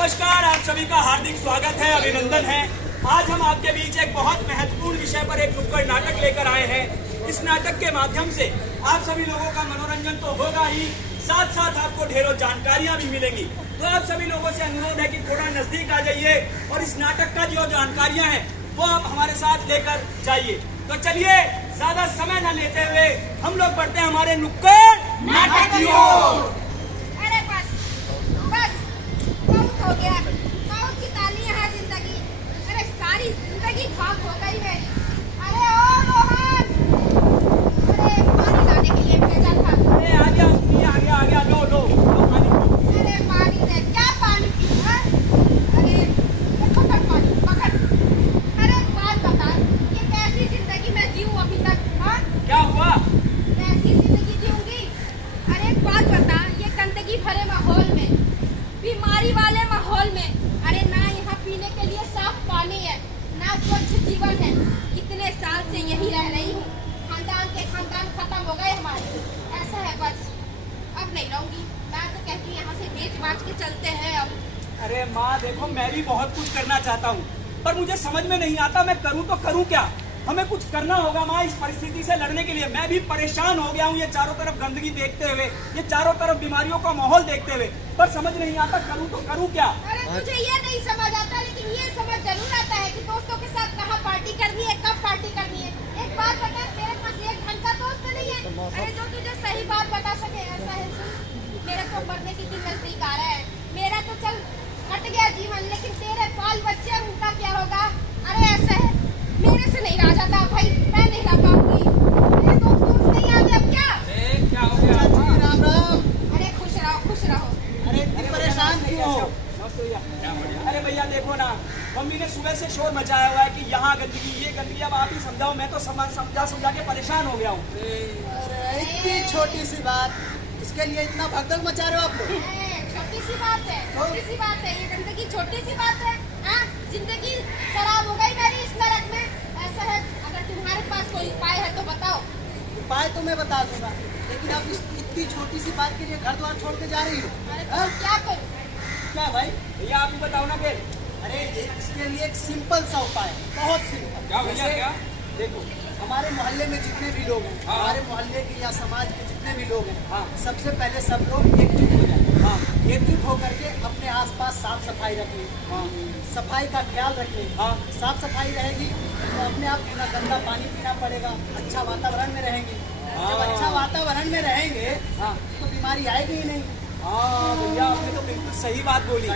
नमस्कार, आप सभी का हार्दिक स्वागत है, अभिनंदन है। आज हम आपके बीच एक बहुत महत्वपूर्ण विषय पर एक नुक्कड़ नाटक लेकर आए हैं। इस नाटक के माध्यम से आप सभी लोगों का मनोरंजन तो होगा ही, साथ साथ आपको ढेरों जानकारियां भी मिलेंगी। तो आप सभी लोगों से अनुरोध है कि थोड़ा नजदीक आ जाइए और इस नाटक का जो जानकारियां हैं वो आप हमारे साथ लेकर जाइए। तो चलिए ज्यादा समय न लेते हुए हम लोग बढ़ते हैं हमारे नुक्कड़ नाटक की ओर। अरे बस बहुत हो गया, बहुत की तालियां है जिंदगी। अरे सारी जिंदगी भाग हो गई है। अरे ओ रोहन, अरे पानी लाने के लिए भेजा था। अरे आ गया लो पानी। अरे पानी दे, क्या पानी पी है? अरे पकड़ पानी पकड़। अरे एक बात बता, ये कैसी जिंदगी मैं जीऊं अभी तक? हाँ, क्या हुआ? कैसी जिंदगी जीऊंगी? अरे एक बात बता, ये गंदगी भरे माहौल में, बीमारी वाले माहौल में, अरे ना यहाँ पीने के लिए साफ पानी है, ना स्वच्छ जीवन है। कितने साल से यही रह रही हूँ, खानदान खत्म हो गए हमारे। ऐसा है बस, अब नहीं रहूंगी। मैं तो कहती हूँ यहाँ से बेच बाच के चलते हैं अब। अरे माँ देखो, मैं भी बहुत कुछ करना चाहता हूँ, पर मुझे समझ में नहीं आता मैं करूँ तो करूँ क्या। हमें कुछ करना होगा माँ इस परिस्थिति से लड़ने के लिए। मैं भी परेशान हो गया हूँ ये चारों तरफ गंदगी देखते हुए, ये चारों तरफ बीमारियों का माहौल देखते हुए, पर समझ नहीं आता करूँ तो करूँ क्या। अरे मुझे ये नहीं समझ आता, लेकिन ये समझ जरूर आता है कि दोस्तों के साथ कहाँ पार्टी करनी है, कब पार्टी करनी है। एक बात बता, तेरे पास एक ढंग का दोस्त नहीं है? अरे जो तुझे सही बात बता सके। ऐसा है, सुन, मेरे को मरने की दिन नजदीक आ रहा है। मेरा तो चल कट गया जीवन, लेकिन तेरे बाल बच्चे, उनका क्या होगा? अरे ऐसा है, मेरे से नहीं रहा जाता भाई, मैं नहीं रह पाऊंगी। मेरे दोस्त नहीं आ गए अब क्या? क्या हो गया? राम राम। अरे खुश रहो। अरे इतनी परेशान क्यों हो? अरे भैया देखो ना, मम्मी ने सुबह से शोर मचाया हुआ है कि यहाँ गंदगी, ये गंदगी। अब आप ही समझाओ, मैं तो समझा के परेशान हो गया हूँ। अरे इतनी छोटी सी बात, इसके लिए इतना भगदड़ मचा रहे हो आप लोग? छोटी सी बात है, ये गंदगी छोटी सी बात है। हाँ, जिंदगी खराब हो गई मेरी इस नरक में। ऐसा है, अगर तुम्हारे पास कोई उपाय है तो बताओ। उपाय तो मैं बता दूंगा, लेकिन आप इतनी छोटी सी बात के लिए घर द्वार छोड़ के जा रही हो? अरे तो क्या करूं? क्या भाई? भैया आप ही बताओ ना फिर। अरे इसके लिए एक सिंपल सा उपाय है, बहुत सिंपल। क्या भैया, जैसे क्या? देखो, हमारे मोहल्ले में जितने भी लोग हैं, हमारे मोहल्ले के या समाज के जितने भी लोग हैं, सबसे पहले सब लोग एकजुट हो जाए। एकजुट होकर के अपने आसपास साफ सफाई रखें, सफाई का ख्याल रखें। साफ सफाई रहेगी तो अपने आप ना गंदा पानी पीना पड़ेगा, अच्छा वातावरण में रहेंगे। जब अच्छा वातावरण में रहेंगे तो बीमारी आएगी ही नहीं। हाँ भैया, आपने तो बिल्कुल सही बात बोली।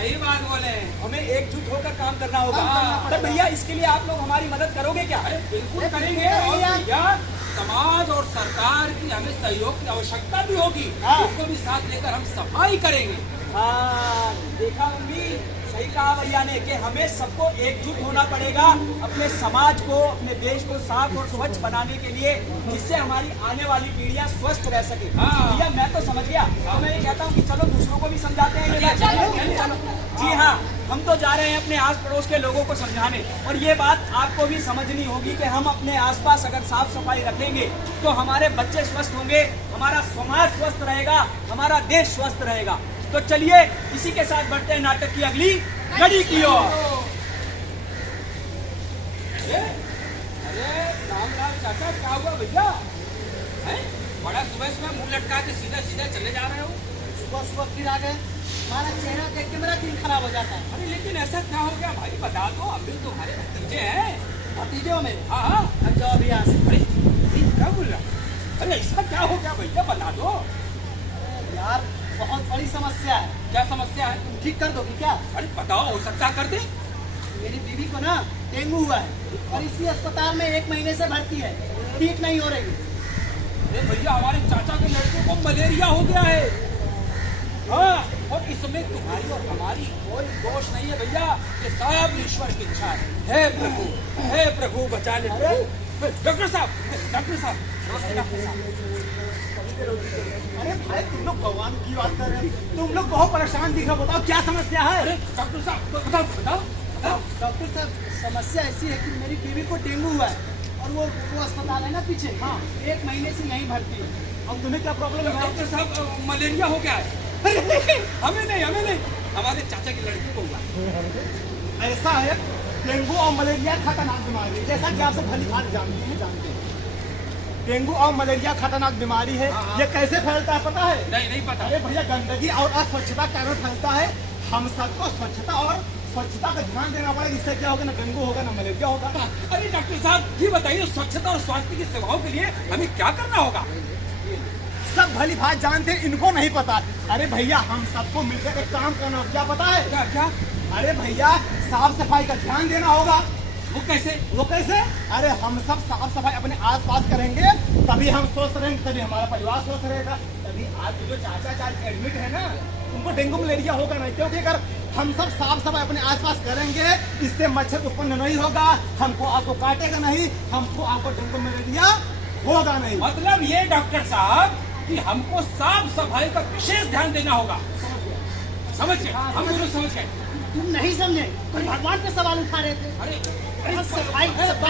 हमें एकजुट होकर काम करना होगा। पर भैया इसके लिए आप लोग हमारी मदद करोगे क्या? बिल्कुल करेंगे। और भैया समाज और सरकार की हमें सहयोग की आवश्यकता भी होगी, उनको भी साथ लेकर हम सफाई करेंगे। हाँ देखा मम्मी, सही कहा भैया ने कि हमें सबको एकजुट होना पड़ेगा अपने समाज को, अपने देश को साफ और स्वच्छ बनाने के लिए, जिससे हमारी आने वाली पीढ़ियां स्वस्थ रह सके। भैया मैं तो समझ गया, तो मैं ये कहता हूँ कि चलो दूसरों को भी समझाते हैं। चलो। जी हाँ, हम तो जा रहे हैं अपने आस पड़ोस के लोगों को समझाने, और ये बात आपको भी समझनी होगी कि हम अपने आसपास अगर साफ सफाई रखेंगे तो हमारे बच्चे स्वस्थ होंगे, हमारा समाज स्वस्थ रहेगा, हमारा देश स्वस्थ रहेगा। तो चलिए इसी के साथ बढ़ते हैं नाटक की अगली कड़ी की ओर। अरे राम चाचा, क्या हुआ भैया? बड़ा सुबह मुंह लटका के सीधा चले जा रहे हो? सुबह फिर आ गए, हमारा चेहरा देख के मेरा दिल खराब हो जाता है। अरे लेकिन ऐसा क्या हो गया भाई, बता दो। हम भी तुम्हारे भतीजे हैं। भतीजे हो मेरे? हाँ। अब जाओ अभी यहाँ से। अरे क्या बोल रहा? अरे ऐसा क्या हो गया भैया, बता दो। अरे यार, बहुत बड़ी समस्या है। क्या समस्या है? तुम ठीक कर दोगी क्या? अरे बताओ, हो सकता कर दे। मेरी बीवी को ना डेंगू हुआ है और इसी अस्पताल में 1 महीने से भर्ती है, ठीक नहीं हो रही। अरे भैया, हमारे चाचा के लड़के को मलेरिया हो गया है। हाँ, और इसमें तुम्हारी और हमारी कोई दोष नहीं है भैया, ये सब ईश्वर की इच्छा है। हे प्रभु बचा ले प्रभु। डॉक्टर साहब, नमस्ते डॉक्टर साहब। अरे भाई, तुम लोग भगवान की बात कर रहे हो, तुम लोग बहुत परेशान दिख रहे हो, बताओ क्या समस्या है? अरे डॉक्टर साहब बताओ। डॉक्टर साहब, समस्या ऐसी है कि मेरी बीवी को डेंगू हुआ है और वो अस्पताल है ना पीछे, 1 महीने से यहीं भर्ती है। अब तुम्हें क्या प्रॉब्लम है? डॉक्टर साहब, मलेरिया हो गया है। हमें नहीं हमारे चाचा की लड़की को हुआ। ऐसा है, डेंगू और मलेरिया खतरनाक बीमारी है, जैसा कि आप सब भली भांति जानते हैं। डेंगू और मलेरिया खतरनाक बीमारी है। ये कैसे फैलता है पता है? नहीं पता। अरे भैया, गंदगी और अस्वच्छता के कारण फैलता है। हम सबको स्वच्छता का ध्यान देना पड़ेगा। इससे क्या होगा, ना डेंगू होगा ना मलेरिया होगा। अरे डॉक्टर साहब ये बताइए, स्वच्छता और स्वास्थ्य की सेवाओं के लिए हमें क्या करना होगा? सब भली भांति जानते हैं, इनको नहीं पता। अरे भैया, हम सबको मिलकर एक काम करना होगा। क्या पता है? क्या? अरे भैया, साफ सफाई का ध्यान देना होगा। वो कैसे? अरे हम सब साफ सफाई अपने आसपास करेंगे, तभी हम स्वस्थ रहेंगे, तभी हमारा परिवार स्वस्थ रहेगा। तभी आज जो चाचा एडमिट है ना, उनको डेंगू मलेरिया होगा नहीं, क्योंकि अगर हम सब साफ सफाई अपने आसपास करेंगे, इससे मच्छर उत्पन्न नहीं होगा, हमको आपको काटेगा नहीं, हमको आपको डेंगू मलेरिया होगा नहीं। मतलब ये डॉक्टर साहब कि हमको साफ सफाई का विशेष ध्यान देना होगा। समझ गए? हम दोनों समझ गए। तुम नहीं समझे, तुम भगवान पे सवाल उठा रहे थे। अरे सफाई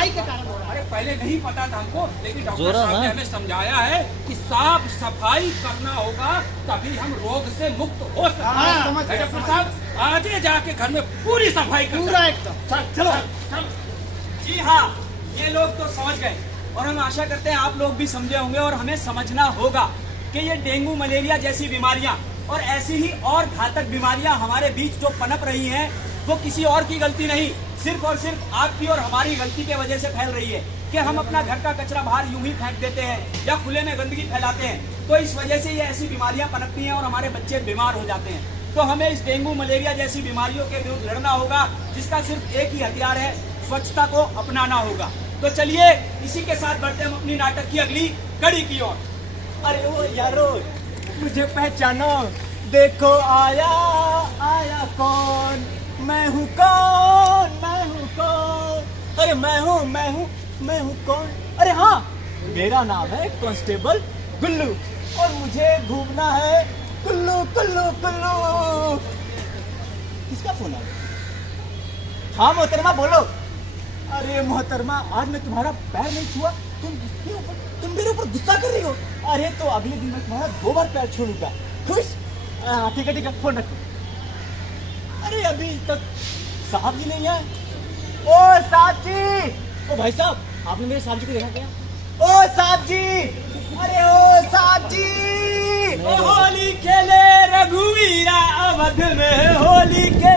के कारण हो रहा है। अरे पहले नहीं पता था हमको, लेकिन डॉक्टर साहब ने हमें समझाया है कि साफ सफाई करना होगा, तभी हम रोग से मुक्त हो सकते हैं। समझ गए। डॉक्टर साहब आज ही जाके घर में पूरी सफाई कर पूरा एकदम। चलो। जी हाँ, ये लोग तो समझ गए और हम आशा करते हैं आप लोग भी समझे होंगे। और हमें समझना होगा कि ये डेंगू मलेरिया जैसी बीमारियां और ऐसी ही और घातक बीमारियां हमारे बीच जो पनप रही हैं, वो किसी और की गलती नहीं, सिर्फ और सिर्फ आपकी और हमारी गलती के वजह से फैल रही है कि हम अपना घर का कचरा बाहर यूं ही फेंक देते हैं या खुले में गंदगी फैलाते हैं। तो इस वजह से ये ऐसी बीमारियां पनपती हैं और हमारे बच्चे बीमार हो जाते हैं। तो हमें इस डेंगू मलेरिया जैसी बीमारियों के विरुद्ध लड़ना होगा, जिसका सिर्फ एक ही हथियार है, स्वच्छता को अपनाना होगा। तो चलिए इसी के साथ बढ़ते हम अपनी नाटक की अगली कड़ी की ओर। अरे वो यारो, मुझे पहचानो, देखो आया कौन, मैं हूँ कौन। अरे मैं हूँ कौन? अरे हाँ, मेरा नाम है कांस्टेबल गुल्लू और मुझे घूमना है कुल्लू। किसका फोन है? हाँ मोहतरमा, बोलो। अरे मोहतरमा, आज मैं तुम्हारा पैर नहीं छुआ, तुम मेरे ऊपर गुस्सा कर रही हो। अरे तो अगले दिन मैं तुम्हारा 2 बार पैर छूऊंगा। खुश? ठीक है, फोन रखो। अरे अभी तक साहब जी नहीं आए। ओ साहब जी! ओ भाई साहब, आपने मेरे साहब जी को देखा क्या? ओ साहब जी! अरे ओ साहब जी! होली खेले रघुवीरा अवध में, होली खेले